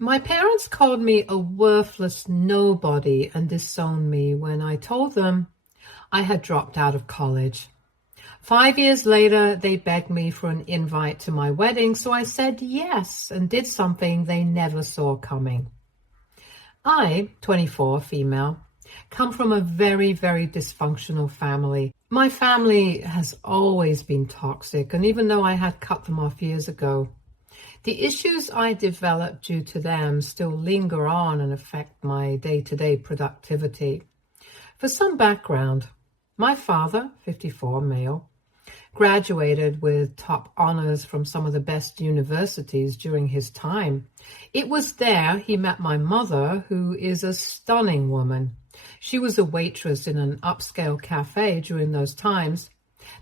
My parents called me a worthless nobody and disowned me when I told them I had dropped out of college. 5 years later, they begged me for an invite to my wedding, so I said yes and did something they never saw coming. I, 24, female, come from a very, very dysfunctional family. My family has always been toxic, and even though I had cut them off years ago, the issues I developed due to them still linger on and affect my day-to-day productivity. For some background, my father, 54, male, graduated with top honors from some of the best universities during his time. It was there he met my mother, who is a stunning woman. She was a waitress in an upscale café during those times.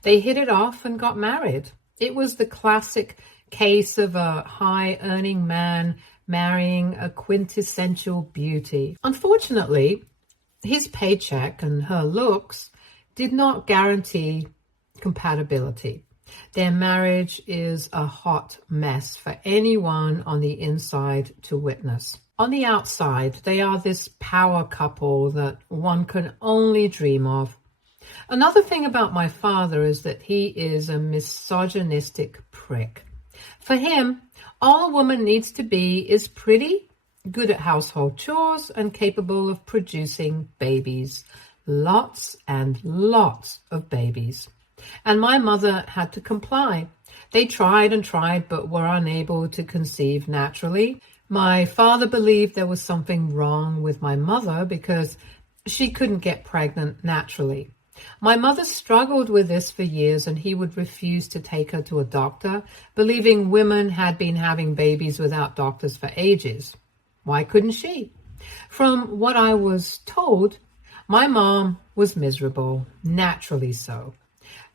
They hit it off and got married. It was the classic case of a high-earning man marrying a quintessential beauty. Unfortunately, his paycheck and her looks did not guarantee compatibility. Their marriage is a hot mess for anyone on the inside to witness. On the outside, they are this power couple that one can only dream of. Another thing about my father is that he is a misogynistic prick. For him, all a woman needs to be is pretty, good at household chores, and capable of producing babies. Lots and lots of babies. And my mother had to comply. They tried and tried, but were unable to conceive naturally. My father believed there was something wrong with my mother because she couldn't get pregnant naturally. My mother struggled with this for years, and he would refuse to take her to a doctor, believing women had been having babies without doctors for ages. Why couldn't she? From what I was told, my mom was miserable, naturally so.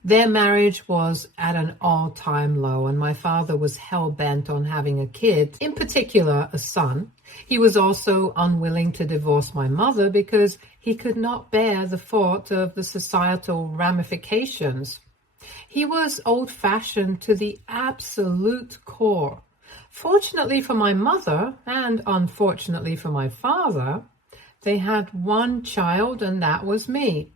Their marriage was at an all-time low, and my father was hell-bent on having a kid, in particular a son. He was also unwilling to divorce my mother because he could not bear the thought of the societal ramifications. He was old-fashioned to the absolute core. Fortunately for my mother, and unfortunately for my father, they had one child, and that was me.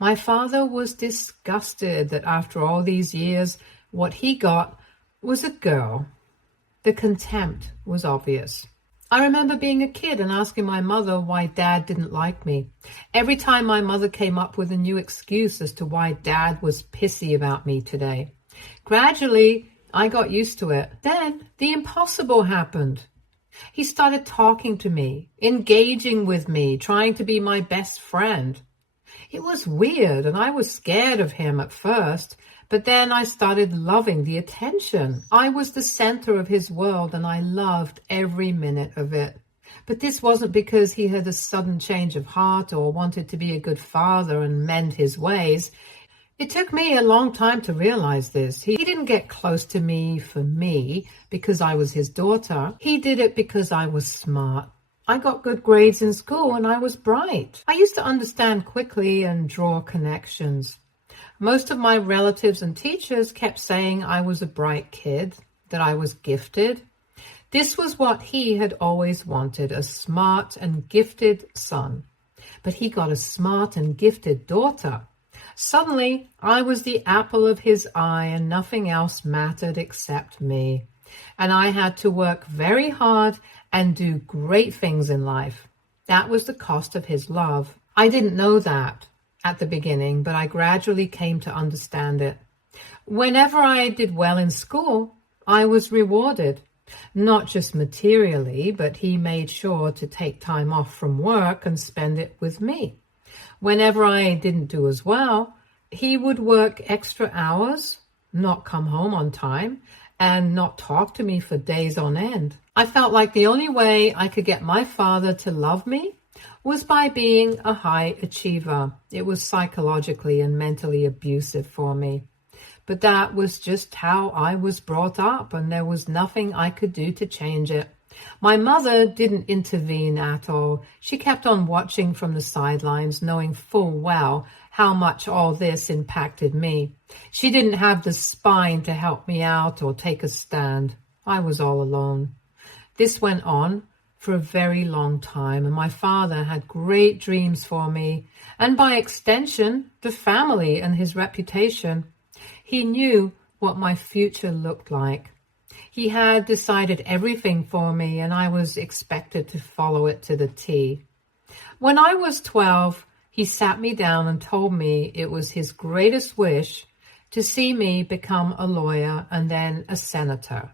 My father was disgusted that after all these years, what he got was a girl. The contempt was obvious. I remember being a kid and asking my mother why Dad didn't like me. Every time my mother came up with a new excuse as to why Dad was pissy about me today. Gradually, I got used to it. Then the impossible happened. He started talking to me, engaging with me, trying to be my best friend. It was weird, and I was scared of him at first, but then I started loving the attention. I was the center of his world, and I loved every minute of it. But this wasn't because he had a sudden change of heart or wanted to be a good father and mend his ways. It took me a long time to realize this. He didn't get close to me for me because I was his daughter. He did it because I was smart. I got good grades in school and I was bright. I used to understand quickly and draw connections. Most of my relatives and teachers kept saying I was a bright kid, that I was gifted. This was what he had always wanted, a smart and gifted son. But he got a smart and gifted daughter. Suddenly, I was the apple of his eye and nothing else mattered except me. And I had to work very hard and do great things in life. That was the cost of his love. I didn't know that at the beginning, but I gradually came to understand it. Whenever I did well in school, I was rewarded. Not just materially, but he made sure to take time off from work and spend it with me. Whenever I didn't do as well, he would work extra hours, not come home on time, and not talk to me for days on end. I felt like the only way I could get my father to love me was by being a high achiever. It was psychologically and mentally abusive for me. But that was just how I was brought up, and there was nothing I could do to change it. My mother didn't intervene at all. She kept on watching from the sidelines, knowing full well how much all this impacted me. She didn't have the spine to help me out or take a stand. I was all alone. This went on for a very long time, and my father had great dreams for me, and by extension, the family and his reputation. He knew what my future looked like. He had decided everything for me, and I was expected to follow it to the T. When I was 12, he sat me down and told me it was his greatest wish to see me become a lawyer and then a senator.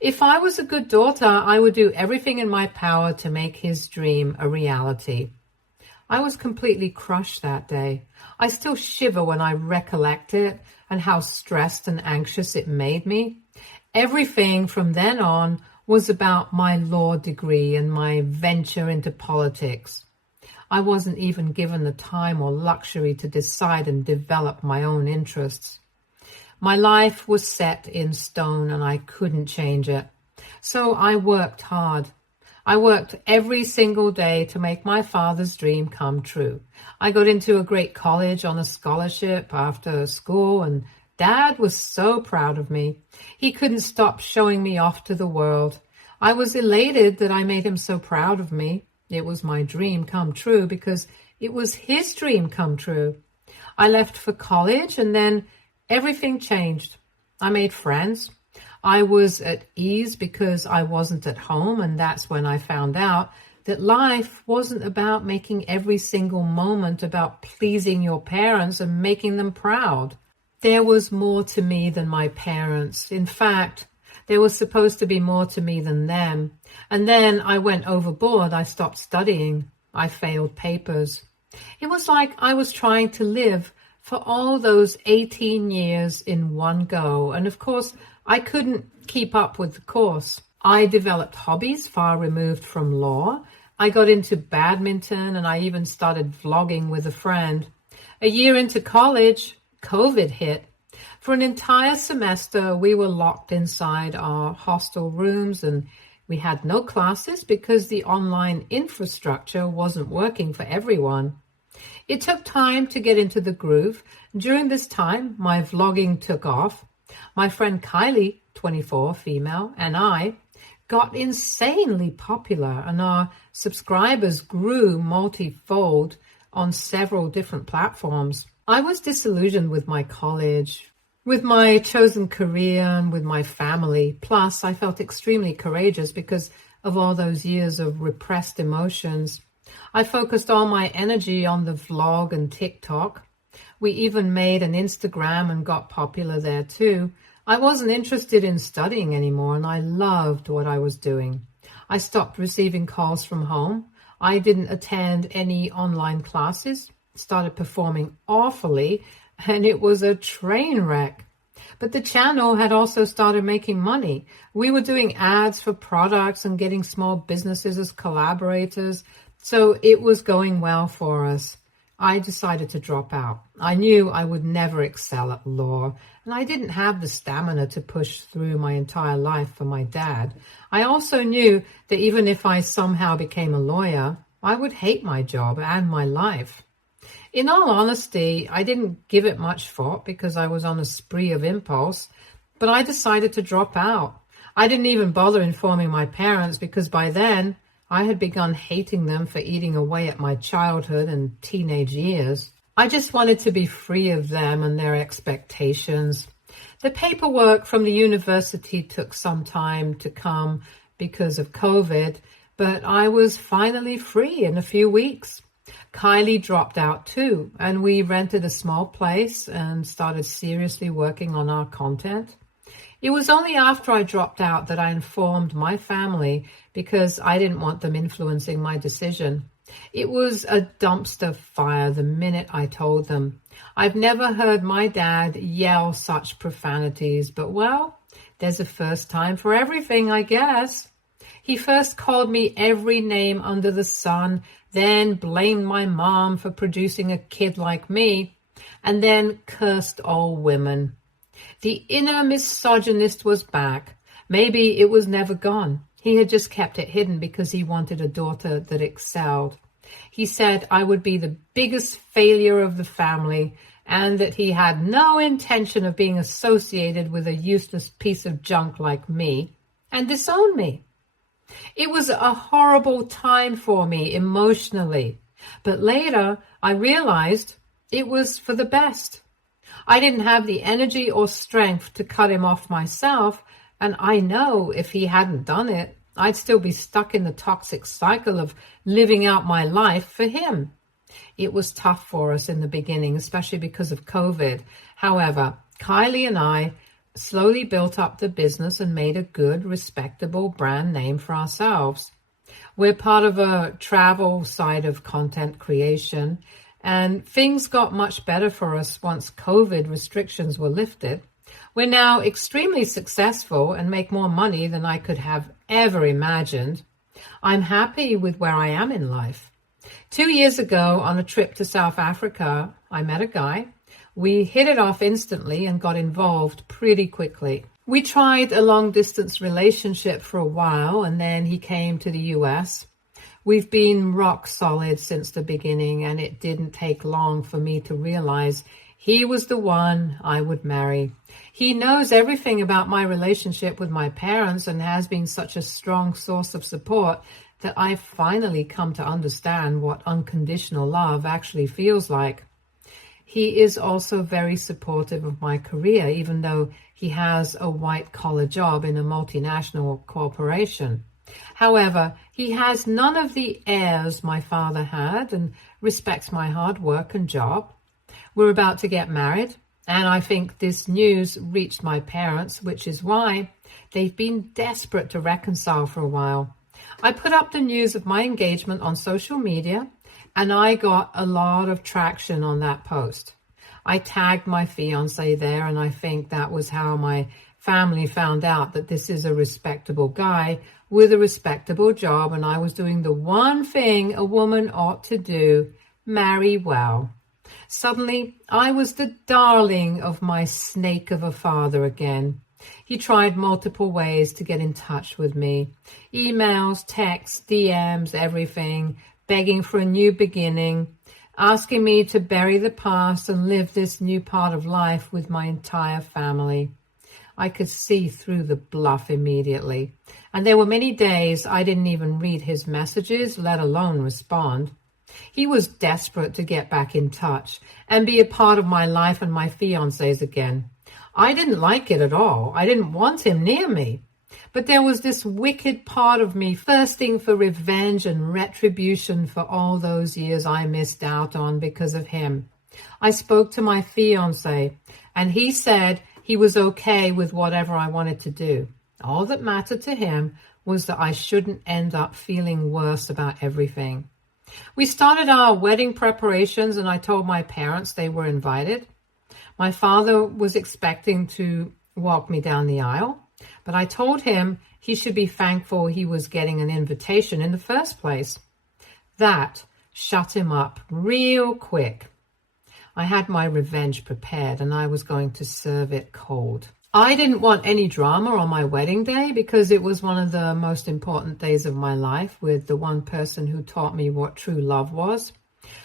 If I was a good daughter, I would do everything in my power to make his dream a reality. I was completely crushed that day. I still shiver when I recollect it and how stressed and anxious it made me. Everything from then on was about my law degree and my venture into politics. I wasn't even given the time or luxury to decide and develop my own interests. My life was set in stone and I couldn't change it. So I worked hard. I worked every single day to make my father's dream come true. I got into a great college on a scholarship after school, and Dad was so proud of me. He couldn't stop showing me off to the world. I was elated that I made him so proud of me. It was my dream come true because it was his dream come true. I left for college and then everything changed. I made friends. I was at ease because I wasn't at home, and that's when I found out that life wasn't about making every single moment about pleasing your parents and making them proud. There was more to me than my parents. In fact, there was supposed to be more to me than them. And then I went overboard. I stopped studying. I failed papers. It was like I was trying to live for all those 18 years in one go. And of course, I couldn't keep up with the course. I developed hobbies far removed from law. I got into badminton and I even started vlogging with a friend. A year into college, COVID hit. For an entire semester, we were locked inside our hostel rooms and we had no classes because the online infrastructure wasn't working for everyone. It took time to get into the groove. During this time, my vlogging took off. My friend Kylie, 24, female, and I got insanely popular, and our subscribers grew multifold on several different platforms. I was disillusioned with my college, with my chosen career, and with my family. Plus, I felt extremely courageous because of all those years of repressed emotions. I focused all my energy on the vlog and TikTok. We even made an Instagram and got popular there too. I wasn't interested in studying anymore, and I loved what I was doing. I stopped receiving calls from home. I didn't attend any online classes, started performing awfully, and it was a train wreck. But the channel had also started making money. We were doing ads for products and getting small businesses as collaborators, so it was going well for us. I decided to drop out. I knew I would never excel at law, and I didn't have the stamina to push through my entire life for my dad. I also knew that even if I somehow became a lawyer, I would hate my job and my life. In all honesty, I didn't give it much thought because I was on a spree of impulse, but I decided to drop out. I didn't even bother informing my parents because by then I had begun hating them for eating away at my childhood and teenage years. I just wanted to be free of them and their expectations. The paperwork from the university took some time to come because of COVID, but I was finally free in a few weeks. Kylie dropped out too, and we rented a small place and started seriously working on our content. It was only after I dropped out that I informed my family because I didn't want them influencing my decision. It was a dumpster fire the minute I told them. I've never heard my dad yell such profanities, but well, there's a first time for everything, I guess. He first called me every name under the sun, then blamed my mom for producing a kid like me, and then cursed all women. The inner misogynist was back. Maybe it was never gone. He had just kept it hidden because he wanted a daughter that excelled. He said I would be the biggest failure of the family and that he had no intention of being associated with a useless piece of junk like me, and disowned me. It was a horrible time for me emotionally, but later I realized it was for the best. I didn't have the energy or strength to cut him off myself, and I know if he hadn't done it, I'd still be stuck in the toxic cycle of living out my life for him. It was tough for us in the beginning, especially because of COVID. However, Kylie and I slowly built up the business and made a good, respectable brand name for ourselves. We're part of a travel side of content creation, and things got much better for us once COVID restrictions were lifted. We're now extremely successful and make more money than I could have ever imagined. I'm happy with where I am in life. 2 years ago, on a trip to South Africa, I met a guy. We hit it off instantly and got involved pretty quickly. We tried a long-distance relationship for a while, and then he came to the US. We've been rock solid since the beginning, and it didn't take long for me to realize he was the one I would marry. He knows everything about my relationship with my parents and has been such a strong source of support that I've finally come to understand what unconditional love actually feels like. He is also very supportive of my career, even though he has a white-collar job in a multinational corporation. However, he has none of the airs my father had and respects my hard work and job. We're about to get married, and I think this news reached my parents, which is why they've been desperate to reconcile for a while. I put up the news of my engagement on social media, and I got a lot of traction on that post. I tagged my fiance there, and I think that was how my family found out that this is a respectable guy with a respectable job, and I was doing the one thing a woman ought to do, marry well. Suddenly, I was the darling of my snake of a father again. He tried multiple ways to get in touch with me. Emails, texts, DMs, everything, begging for a new beginning, asking me to bury the past and live this new part of life with my entire family. I could see through the bluff immediately, and there were many days I didn't even read his messages, let alone respond. He was desperate to get back in touch and be a part of my life and my fiance's again. I didn't like it at all. I didn't want him near me. But there was this wicked part of me thirsting for revenge and retribution for all those years I missed out on because of him. I spoke to my fiancé, and he said he was okay with whatever I wanted to do. All that mattered to him was that I shouldn't end up feeling worse about everything. We started our wedding preparations, and I told my parents they were invited. My father was expecting to walk me down the aisle, but I told him he should be thankful he was getting an invitation in the first place. That shut him up real quick. I had my revenge prepared, and I was going to serve it cold. I didn't want any drama on my wedding day because it was one of the most important days of my life with the one person who taught me what true love was.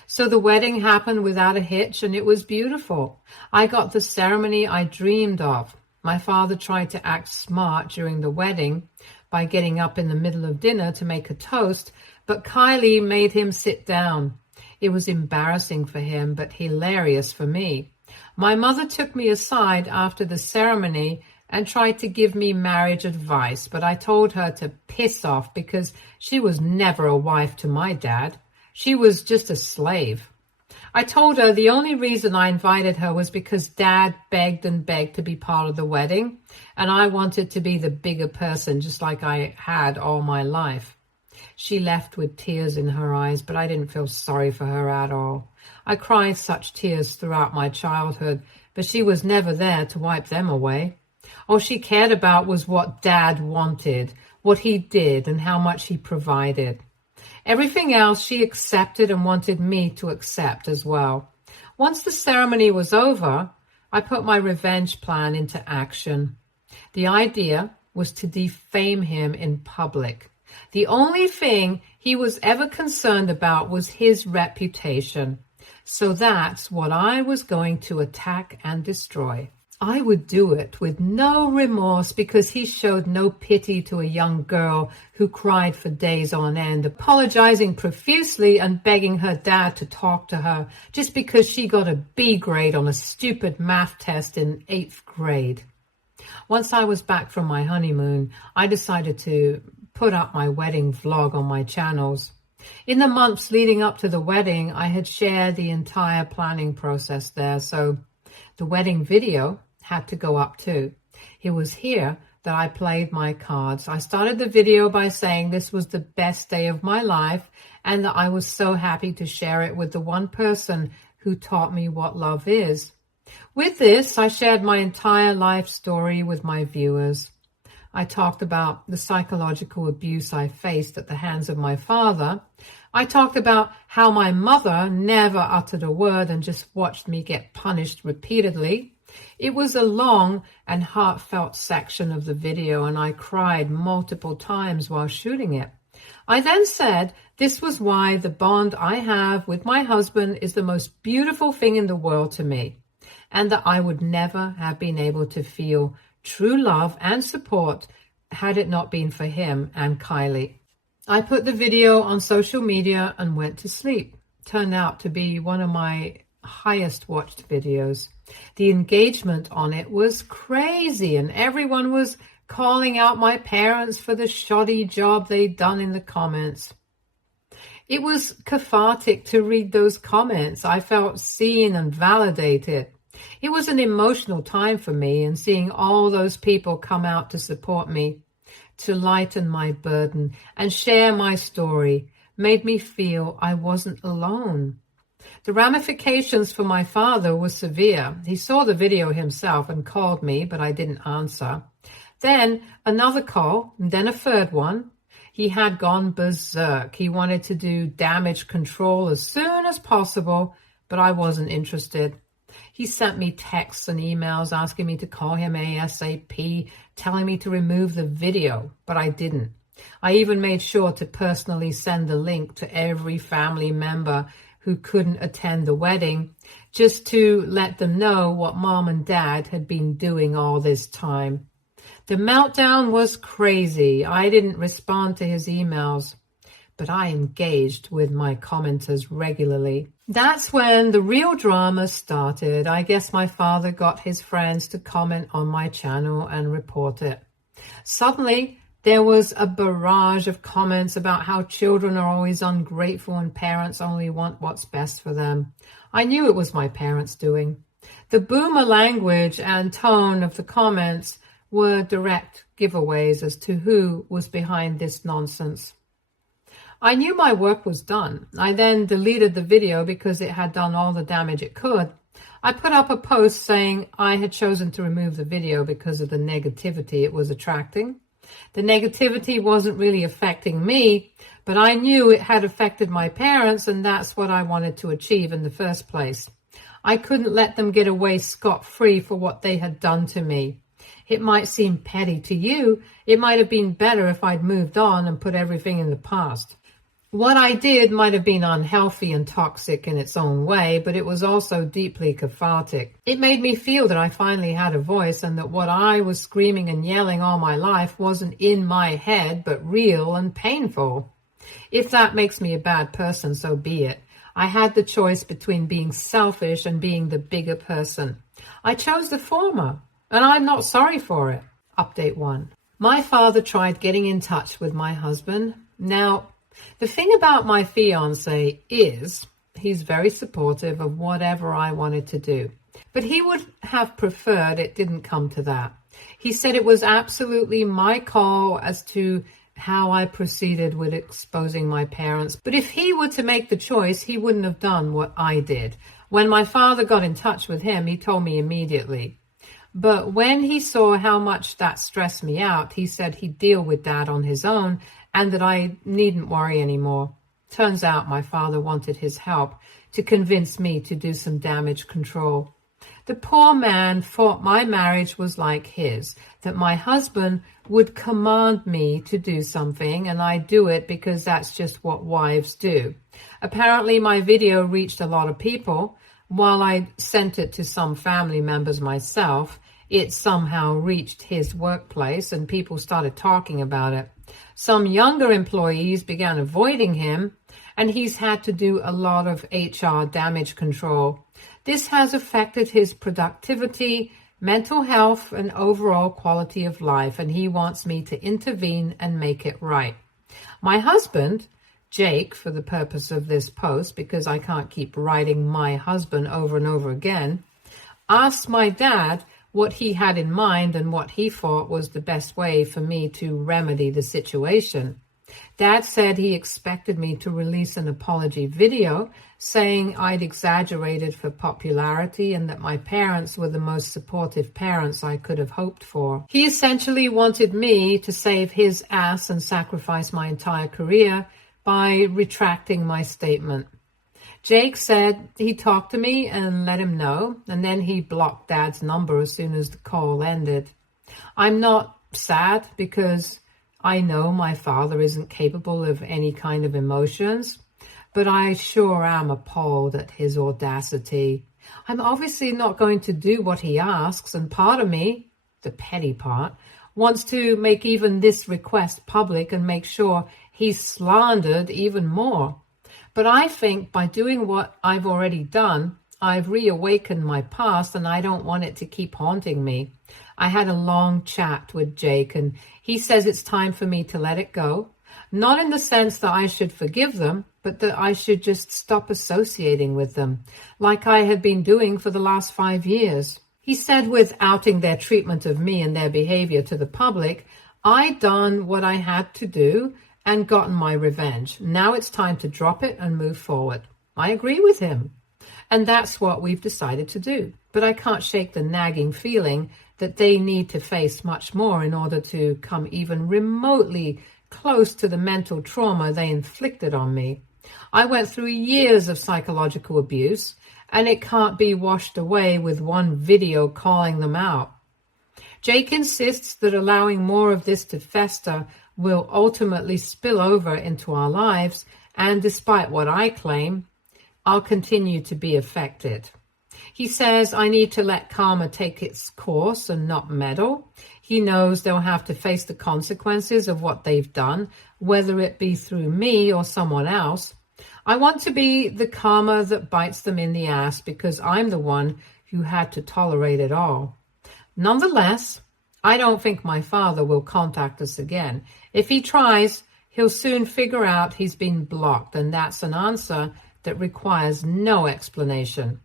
So the wedding happened without a hitch, and it was beautiful. I got the ceremony I dreamed of. My father tried to act smart during the wedding by getting up in the middle of dinner to make a toast, but Kylie made him sit down. It was embarrassing for him, but hilarious for me. My mother took me aside after the ceremony and tried to give me marriage advice, but I told her to piss off because she was never a wife to my dad. She was just a slave. I told her the only reason I invited her was because Dad begged and begged to be part of the wedding, and I wanted to be the bigger person just like I had all my life. She left with tears in her eyes, but I didn't feel sorry for her at all. I cried such tears throughout my childhood, but she was never there to wipe them away. All she cared about was what Dad wanted, what he did, and how much he provided. Everything else she accepted and wanted me to accept as well. Once the ceremony was over, I put my revenge plan into action. The idea was to defame him in public. The only thing he was ever concerned about was his reputation. So that's what I was going to attack and destroy. I would do it with no remorse because he showed no pity to a young girl who cried for days on end, apologizing profusely and begging her dad to talk to her just because she got a B grade on a stupid math test in 8th grade. Once I was back from my honeymoon, I decided to put up my wedding vlog on my channels. In the months leading up to the wedding, I had shared the entire planning process there, so the wedding video had to go up too. It was here that I played my cards. I started the video by saying this was the best day of my life and that I was so happy to share it with the one person who taught me what love is. With this, I shared my entire life story with my viewers. I talked about the psychological abuse I faced at the hands of my father. I talked about how my mother never uttered a word and just watched me get punished repeatedly. It was a long and heartfelt section of the video, and I cried multiple times while shooting it. I then said this was why the bond I have with my husband is the most beautiful thing in the world to me, and that I would never have been able to feel true love and support had it not been for him and Kylie. I put the video on social media and went to sleep. Turned out to be one of my highest watched videos. The engagement on it was crazy, and everyone was calling out my parents for the shoddy job they'd done in the comments. It was cathartic to read those comments. I felt seen and validated. It was an emotional time for me, and seeing all those people come out to support me, to lighten my burden and share my story, made me feel I wasn't alone. The ramifications for my father were severe. He saw the video himself and called me, but I didn't answer. Then another call, and then a third one. He had gone berserk. He wanted to do damage control as soon as possible, but I wasn't interested. He sent me texts and emails asking me to call him ASAP, telling me to remove the video, but I didn't. I even made sure to personally send the link to every family member who couldn't attend the wedding, just to let them know what mom and dad had been doing all this time. The meltdown was crazy. I didn't respond to his emails, but I engaged with my commenters regularly. That's when the real drama started. I guess my father got his friends to comment on my channel and report it. Suddenly, there was a barrage of comments about how children are always ungrateful and parents only want what's best for them. I knew it was my parents' doing. The boomer language and tone of the comments were direct giveaways as to who was behind this nonsense. I knew my work was done. I then deleted the video because it had done all the damage it could. I put up a post saying I had chosen to remove the video because of the negativity it was attracting. The negativity wasn't really affecting me, but I knew it had affected my parents, and that's what I wanted to achieve in the first place. I couldn't let them get away scot-free for what they had done to me. It might seem petty to you. It might have been better if I'd moved on and put everything in the past. What I did might have been unhealthy and toxic in its own way, but it was also deeply cathartic. It made me feel that I finally had a voice and that what I was screaming and yelling all my life wasn't in my head, but real and painful. If that makes me a bad person, so be it. I had the choice between being selfish and being the bigger person. I chose the former, and I'm not sorry for it. Update 1. My father tried getting in touch with my husband. Now, the thing about my fiancé is he's very supportive of whatever I wanted to do, but he would have preferred it didn't come to that. He said it was absolutely my call as to how I proceeded with exposing my parents, but if he were to make the choice, he wouldn't have done what I did. When my father got in touch with him, he told me immediately. But when he saw how much that stressed me out, he said he'd deal with that on his own and that I needn't worry anymore. Turns out my father wanted his help to convince me to do some damage control. The poor man thought my marriage was like his, that my husband would command me to do something and I do it because that's just what wives do. Apparently my video reached a lot of people. While I sent it to some family members myself, it somehow reached his workplace and people started talking about it. Some younger employees began avoiding him, and he's had to do a lot of HR damage control. This has affected his productivity, mental health, and overall quality of life, and he wants me to intervene and make it right. My husband, Jake, for the purpose of this post, because I can't keep writing my husband over and over again, asked my dad what he had in mind and what he thought was the best way for me to remedy the situation. Dad said he expected me to release an apology video saying I'd exaggerated for popularity and that my parents were the most supportive parents I could have hoped for. He essentially wanted me to save his ass and sacrifice my entire career by retracting my statement. Jake said he talked to me and let him know, and then he blocked Dad's number as soon as the call ended. I'm not sad because I know my father isn't capable of any kind of emotions, but I sure am appalled at his audacity. I'm obviously not going to do what he asks, and part of me, the petty part, wants to make even this request public and make sure he's slandered even more. But I think by doing what I've already done, I've reawakened my past and I don't want it to keep haunting me. I had a long chat with Jake and he says it's time for me to let it go. Not in the sense that I should forgive them, but that I should just stop associating with them, like I had been doing for the last 5 years. He said with outing their treatment of me and their behavior to the public, I'd done what I had to do and gotten my revenge. Now it's time to drop it and move forward. I agree with him. And that's what we've decided to do. But I can't shake the nagging feeling that they need to face much more in order to come even remotely close to the mental trauma they inflicted on me. I went through years of psychological abuse, and it can't be washed away with one video calling them out. Jake insists that allowing more of this to fester will ultimately spill over into our lives, and despite what I claim, I'll continue to be affected. He says I need to let karma take its course and not meddle. He knows they'll have to face the consequences of what they've done, whether it be through me or someone else. I want to be the karma that bites them in the ass because I'm the one who had to tolerate it all. Nonetheless, I don't think my father will contact us again. If he tries, he'll soon figure out he's been blocked, and that's an answer that requires no explanation.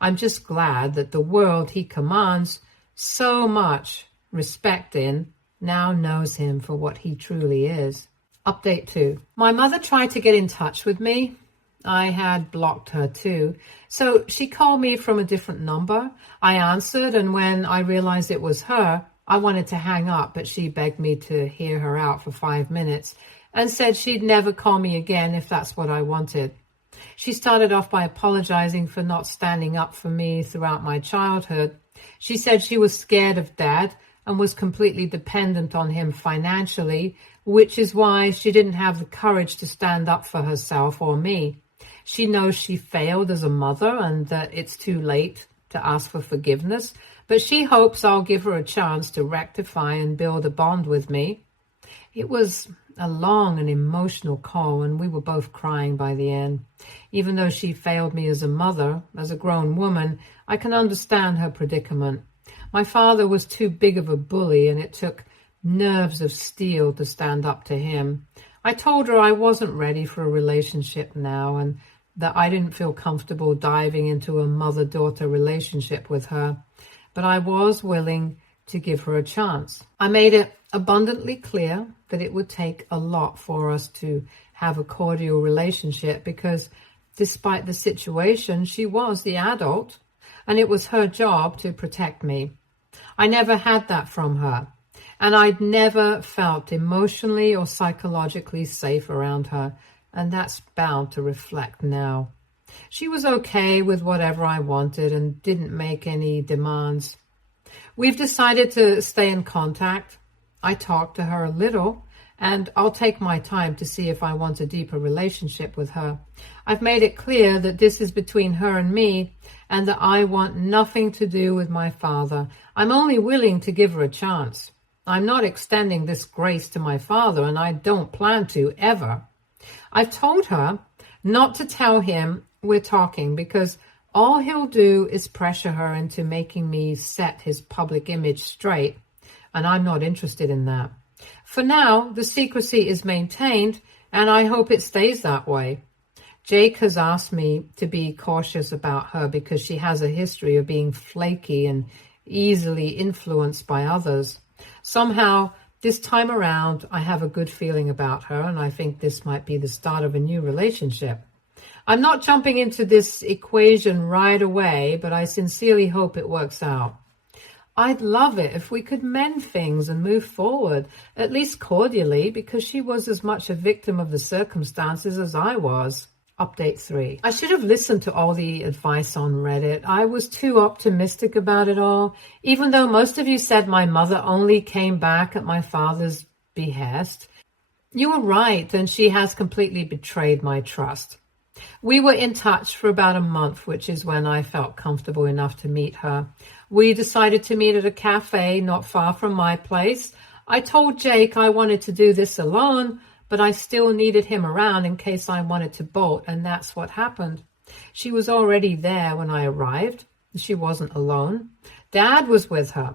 I'm just glad that the world he commands so much respect in now knows him for what he truly is. Update 2. My mother tried to get in touch with me. I had blocked her too. So she called me from a different number. I answered, and when I realized it was her, I wanted to hang up, but she begged me to hear her out for 5 minutes and said she'd never call me again if that's what I wanted. She started off by apologizing for not standing up for me throughout my childhood. She said she was scared of Dad and was completely dependent on him financially, which is why she didn't have the courage to stand up for herself or me. She knows she failed as a mother and that it's too late to ask for forgiveness, but she hopes I'll give her a chance to rectify and build a bond with me. It was a long and emotional call, and we were both crying by the end. Even though she failed me as a mother, as a grown woman, I can understand her predicament. My father was too big of a bully, and it took nerves of steel to stand up to him. I told her I wasn't ready for a relationship now, and that I didn't feel comfortable diving into a mother-daughter relationship with her, but I was willing to give her a chance. I made it abundantly clear that it would take a lot for us to have a cordial relationship because despite the situation, she was the adult and it was her job to protect me. I never had that from her, and I'd never felt emotionally or psychologically safe around her, and that's bound to reflect now. She was okay with whatever I wanted and didn't make any demands. We've decided to stay in contact. I talk to her a little, and I'll take my time to see if I want a deeper relationship with her. I've made it clear that this is between her and me, and that I want nothing to do with my father. I'm only willing to give her a chance. I'm not extending this grace to my father, and I don't plan to, ever. I've told her not to tell him we're talking, because all he'll do is pressure her into making me set his public image straight, and I'm not interested in that. For now, the secrecy is maintained, and I hope it stays that way. Jake has asked me to be cautious about her because she has a history of being flaky and easily influenced by others. Somehow, this time around, I have a good feeling about her, and I think this might be the start of a new relationship. I'm not jumping into this equation right away, but I sincerely hope it works out. I'd love it if we could mend things and move forward, at least cordially, because she was as much a victim of the circumstances as I was. Update 3. I should have listened to all the advice on Reddit. I was too optimistic about it all, even though most of you said my mother only came back at my father's behest. You were right, and she has completely betrayed my trust. We were in touch for about a month, which is when I felt comfortable enough to meet her. We decided to meet at a cafe not far from my place. I told Jake I wanted to do this alone, but I still needed him around in case I wanted to bolt, and that's what happened. She was already there when I arrived. She wasn't alone. Dad was with her.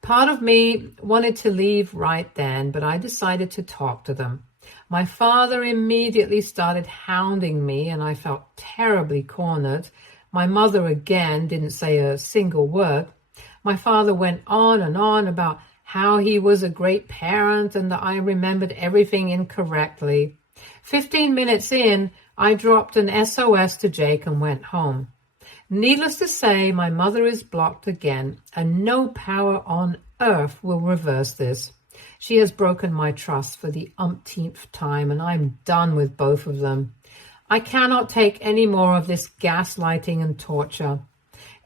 Part of me wanted to leave right then, but I decided to talk to them. My father immediately started hounding me, and I felt terribly cornered. My mother again didn't say a single word. My father went on and on about how he was a great parent and that I remembered everything incorrectly. 15 minutes in, I dropped an SOS to Jake and went home. Needless to say, my mother is blocked again, and no power on earth will reverse this. She has broken my trust for the umpteenth time, and I'm done with both of them. I cannot take any more of this gaslighting and torture.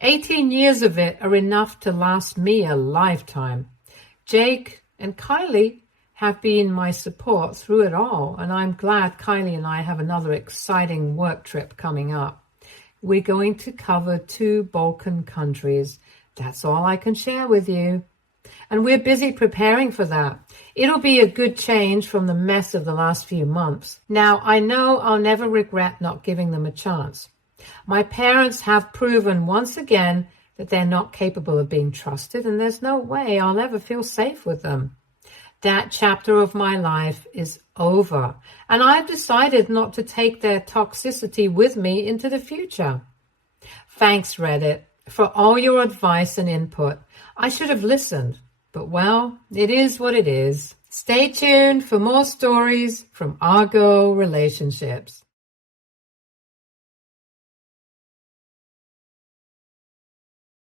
18 years of it are enough to last me a lifetime. Jake and Kylie have been my support through it all, and I'm glad Kylie and I have another exciting work trip coming up. We're going to cover 2 Balkan countries. That's all I can share with you. And we're busy preparing for that. It'll be a good change from the mess of the last few months. Now, I know I'll never regret not giving them a chance. My parents have proven once again that they're not capable of being trusted, and there's no way I'll ever feel safe with them. That chapter of my life is over, and I've decided not to take their toxicity with me into the future. Thanks, Reddit, for all your advice and input. I should have listened, but well, it is what it is. Stay tuned for more stories from Argo Relationships.